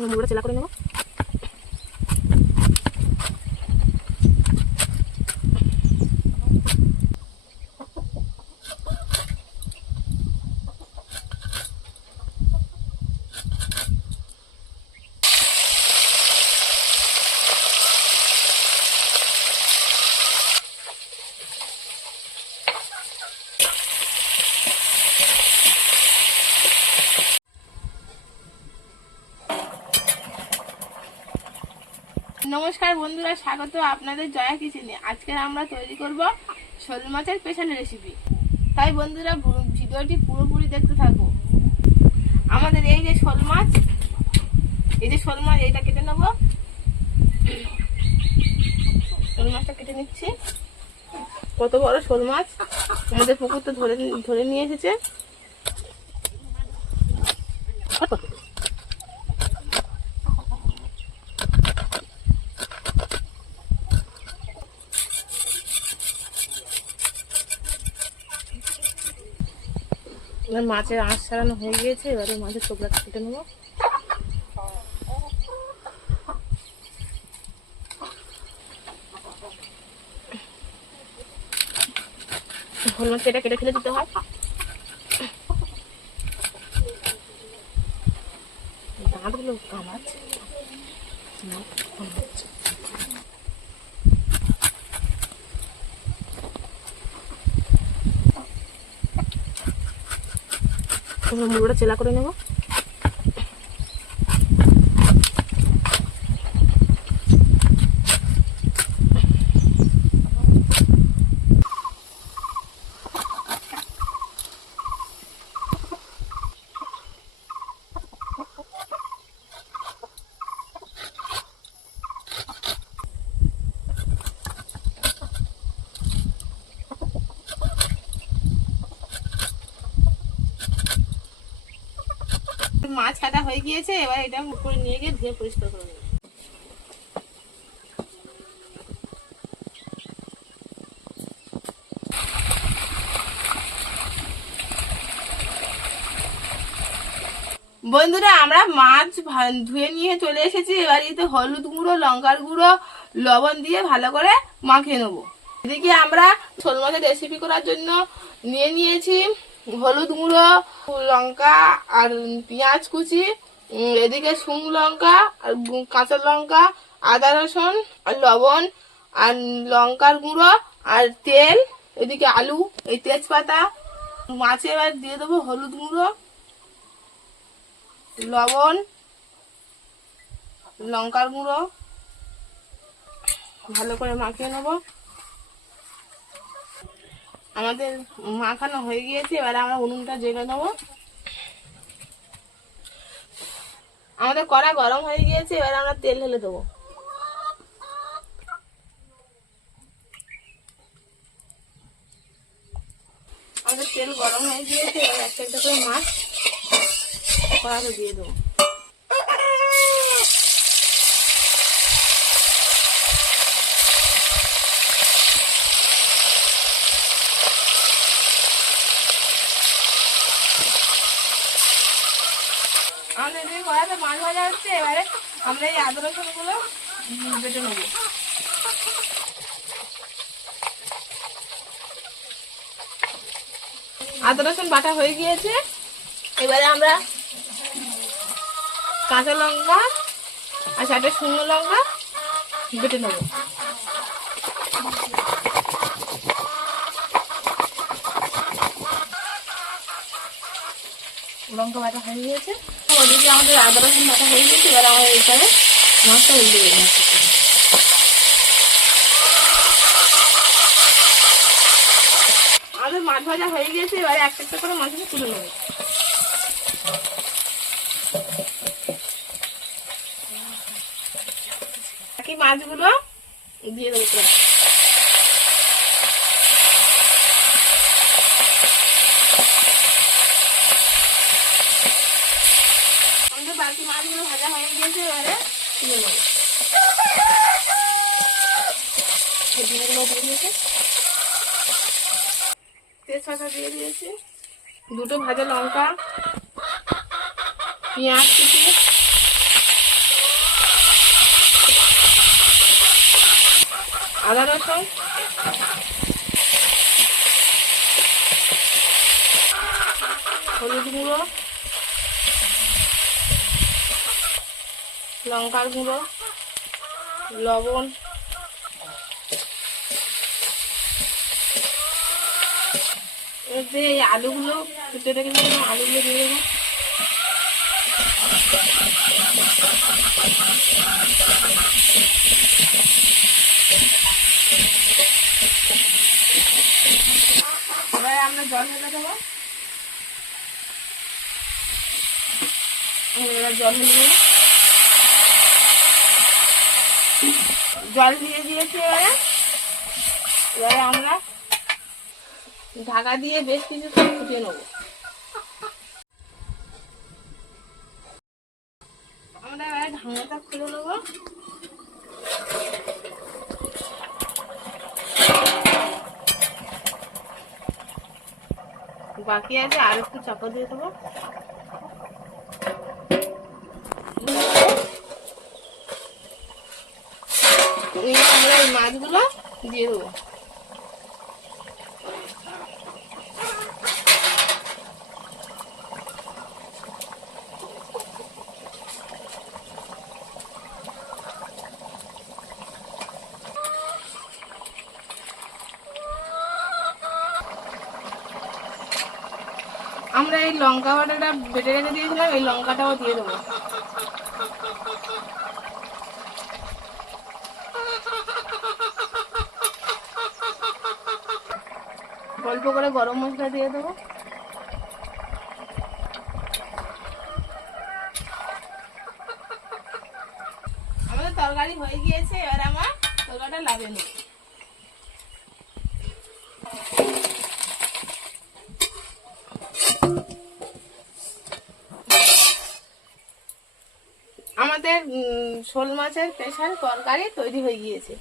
মুড়োটা চেলা করে নেব নমস্কার বন্ধুরা, স্বাগত আপনাদের জয়া কিচেনে। আজকে আমরা তৈরি করব শোল মাছের স্পেশাল রেসিপি তাই বন্ধুরা ভিডিওটি পুরোপুরি দেখতে থাকব আমাদের এই যে শোল মাছ, এই যে শোল মাছ, এইটা কেটে নেব। শোল মাছটা কেটে নিচ্ছি। কত বড় শোল মাছ? আমাদের পুকুর তো ধরে ধরে নিয়ে এসেছে। এবার মাছের আঁশ ছাড়ানো হয়ে গিয়েছে, এবারে মাছের টোকরাটা কেটে নেব। এটা কেটে ফেলে দিতে হয়। দাঁতগুলো কামাচ্ছে। এবার মুড়োটা চেলা করে নেব। মাছ কাটা হয়ে গিয়েছে, এবার এটা উপরে নিয়ে গিয়ে ধুয়ে পরিষ্কার করে নেব। বন্ধুরা, আমরা মাছ ধুয়ে নিয়ে চলে এসেছি। এবার এতে হলুদ গুঁড়ো, লঙ্কার গুঁড়ো, লবণ দিয়ে ভালো করে মাখিয়ে নেব। এদিকে আমরা শোল মাছের রেসিপি করার জন্য নিয়ে নিয়েছি। হলুদ গুঁড়ো, লঙ্কা আর পেঁয়াজ কুচি এদিকে শুং লঙ্কা আর কাঁচা লঙ্কা, আদা রসুন আর লবণ আর লঙ্কার গুঁড়ো আর তেল, এদিকে আলু, এই তেজপাতা, মাছে এবার দিয়ে দেবো হলুদ গুঁড়ো, লবণ, লঙ্কার গুঁড়ো, ভালো করে মাখিয়ে নেব। আমাদের মাখানো হয়ে গিয়েছে, এবারে আমরা উনুনটা জেলে নেব। আমাদের কড়া গরম হয়ে গিয়েছে, এবারে আমরা তেল ঢেলে দেবো। আমাদের তেল গরম হয়ে গিয়েছে, এবার একটা একটা করে মাছ কড়াতে দিয়ে দেবো। আমাদের মাছ ভাজা হচ্ছে, এবারে আমরা এই আদা রসুনগুলো বেটে নেব। আদা রসুন বাটা হয়ে গিয়েছে। এবারে আমরা কাঁচা লঙ্কা আর চারটে শুকনো লঙ্কা বেটে নেব। লঙ্কা বাটা হয়ে গিয়েছে। ওদিকে আমাদের আদা রসুন বাটা হয়ে গিয়েছে এবার আমরা এইখানে মাছটা উল্টে দেবো আমাদের মাছ ভাজা হয়ে গিয়েছে এবারে একটা একটা করে মাছগুলো তুলে নেব। বাকি মাছগুলো দিয়ে দেবো। ডিমগুলো দিয়ে দিয়ে দিয়েছি। দুটো ভাজা লঙ্কা পেঁয়াজ কিছু আদা রসুন। হলুদ গুঁড়ো। লঙ্কার গুঁড়ো, লবণ। যে এই আলুগুলো কুটে রেখেছিলাম আলুগুলো দিয়ে দেবো। এবারে আমরা জল ঢেলে দেবো। জল ঢেলে দেবো। জল দিয়ে দিয়েছি এবারে। এবারে আমরা ঢাকা দিয়ে বেশ কিছুক্ষণ ফুটিয়ে নেব। আমরা এবারে ঢাকনাটা খুলে নেব। বাকি আছে আর একটু চাপা দিয়ে দেবো। আমরা এই মাছগুলো দিয়ে দেবো। আমরা এই লঙ্কা বাটাটা বেটে রেখে দিয়েছিলাম, এই লঙ্কাটাও দিয়ে দেবো। অল্প করে গরম মশলা দিয়ে দেবো। আমাদের তরকারি হয়ে গিয়েছে আমার তরকারিটা লাগে নেব আমাদের শোল মাছের স্পেশাল তরকারি তৈরি হয়ে গিয়েছে।